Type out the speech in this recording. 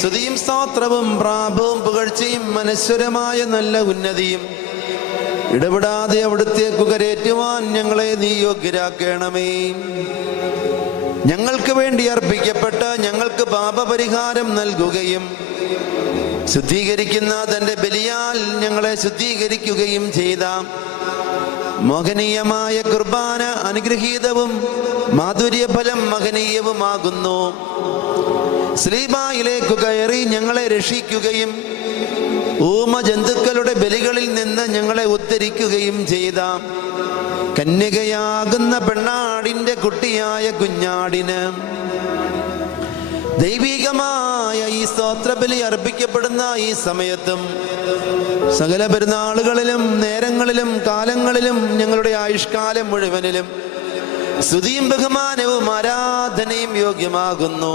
സ്തുതിയും സ്തോത്രവും പ്രാപവും പുകഴ്ചയും മനശ്വരമായ നല്ല ഉന്നതിയും ഇടപെടാതെ അവിടുത്തേക്കു കരേറ്റുവാൻ ഞങ്ങളെ നീ യോഗ്യരാക്കണമേ. ഞങ്ങൾക്ക് വേണ്ടി അർപ്പിക്കപ്പെട്ട ഞങ്ങൾക്ക് പാപപരിഹാരം നൽകുകയും ശുദ്ധീകരിക്കുന്ന തൻ്റെ ബലിയാൽ ഞങ്ങളെ ശുദ്ധീകരിക്കുകയും ചെയ്ത മോഹനീയമായ കുർബാന അനുഗ്രഹീതവും മാധുര്യഫലം മഹനീയവുമാകുന്നു. സ്ലീബായിലേക്ക് കയറി ഞങ്ങളെ രക്ഷിക്കുകയും ഊമജന്തുക്കളുടെ ബലികളിൽ നിന്ന് ഞങ്ങളെ ഉദ്ധരിക്കുകയും ചെയ്ത കന്യകയാകുന്ന പെണ്ണാടിൻ്റെ കുട്ടിയായ കുഞ്ഞാടിന് ദൈവികമായ ഈ സ്തോത്രബലി അർപ്പിക്കപ്പെടുന്ന ഈ സമയത്തും സകല പെരുന്നാളുകളിലും നേരങ്ങളിലും കാലങ്ങളിലും ഞങ്ങളുടെ ആയുഷ്കാലം മുഴുവനിലും സ്തുതിയും ബഹുമാനവും ആരാധനയും യോഗ്യമാകുന്നു.